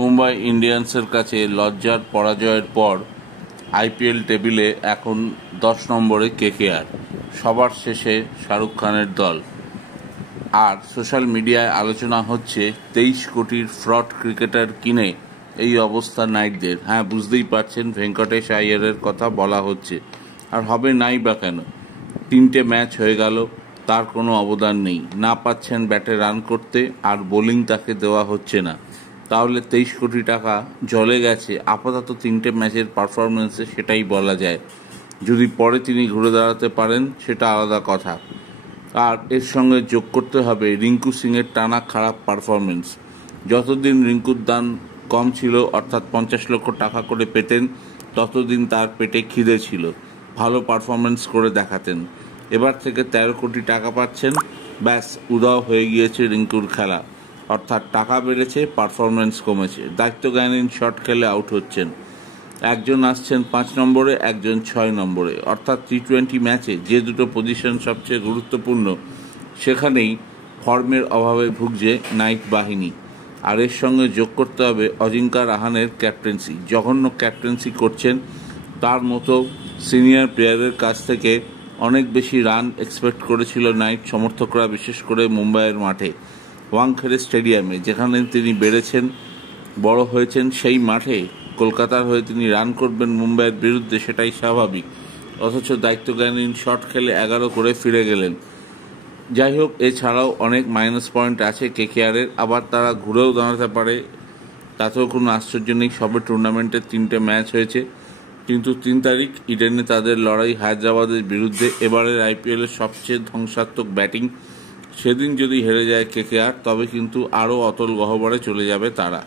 মুম্বাই ইন্ডিয়ান্সের কাছে লজ্জার পরাজয়ের পর আইপিএল টেবিলে এখন 10 নম্বরে কেকেআর, সবার শেষে শাহরুখ খানের দল। আর সোশ্যাল মিডিয়ায় আলোচনা হচ্ছে 23 কোটির ফ্রড ক্রিকেটার কিনে এই অবস্থা নাইটদের। হ্যাঁ, বুঝতেই পারছেন, ভেঙ্কটেশ আইয়ারের কথা বলা হচ্ছে। আর হবে নাই বা কেন? 3টে ম্যাচ হয়ে গেল, তার কোনো অবদান নেই, না পাচ্ছেন ব্যাটে রান করতে, আর বোলিং তাকে দেওয়া হচ্ছে না। তাহলে 23 কোটি টাকা জলে গেছে আপাতত 3টে ম্যাচের পারফরমেন্সে, সেটাই বলা যায়। যদি পরে তিনি ঘুরে দাঁড়াতে পারেন সেটা আলাদা কথা। আর এর সঙ্গে যোগ করতে হবে রিঙ্কু সিংয়ের টানা খারাপ পারফরমেন্স। যতদিন রিঙ্কুর দাম কম ছিল, অর্থাৎ 50 লক্ষ টাকা করে পেতেন, ততদিন তার পেটে খিদে ছিল, ভালো পারফরমেন্স করে দেখাতেন। এবার থেকে 13 কোটি টাকা পাচ্ছেন, ব্যাস উদাও হয়ে গিয়েছে রিঙ্কুর খেলা। অর্থাৎ টাকা বেড়েছে, পারফরমেন্স কমেছে। দায়িত্বজ্ঞানহীন শট খেলে আউট হচ্ছেন। একজন আসছেন 5 নম্বরে, একজন 6 নম্বরে। অর্থাৎ টি20 ম্যাচে যে দুটো পজিশন সবচেয়ে গুরুত্বপূর্ণ, সেখানেই ফর্মের অভাবে ভুগছে নাইট বাহিনী। আর এর সঙ্গে যোগ করতে হবে অজিঙ্কা রাহানের ক্যাপ্টেন্সি। জঘন্য ক্যাপ্টেন্সি করছেন। তার মতো সিনিয়র প্লেয়ারের কাছ থেকে অনেক বেশি রান এক্সপেক্ট করেছিল নাইট সমর্থকরা, বিশেষ করে মুম্বাইয়ের মাঠে, ওয়াংখেড়ে স্টেডিয়ামে, যেখানে তিনি বেড়েছেন, বড় হয়েছেন। সেই মাঠে কলকাতার হয়ে তিনি রান করবেন মুম্বাইয়ের বিরুদ্ধে, সেটাই স্বাভাবিক। অথচ দায়িত্বজ্ঞানহীন শট খেলে 11 করে ফিরে গেলেন। যাই হোক, এছাড়াও অনেক মাইনাস পয়েন্ট আছে কেকেআরের। আবার তারা ঘুরেও দাঁড়াতে পারে, তাতেও কোনো আশ্চর্য নেই। সবে টুর্নামেন্টের 3টে ম্যাচ হয়েছে, কিন্তু 3 তারিখ ইডেনে তাদের লড়াই হায়দ্রাবাদের বিরুদ্ধে। এবারের আইপিএলের সবচেয়ে ধ্বংসাত্মক ব্যাটিং। সেদিন যদি হেরে যায় কেকেআর, তবে কিন্তু আরও অতল গহ্বরে চলে যাবে তারা।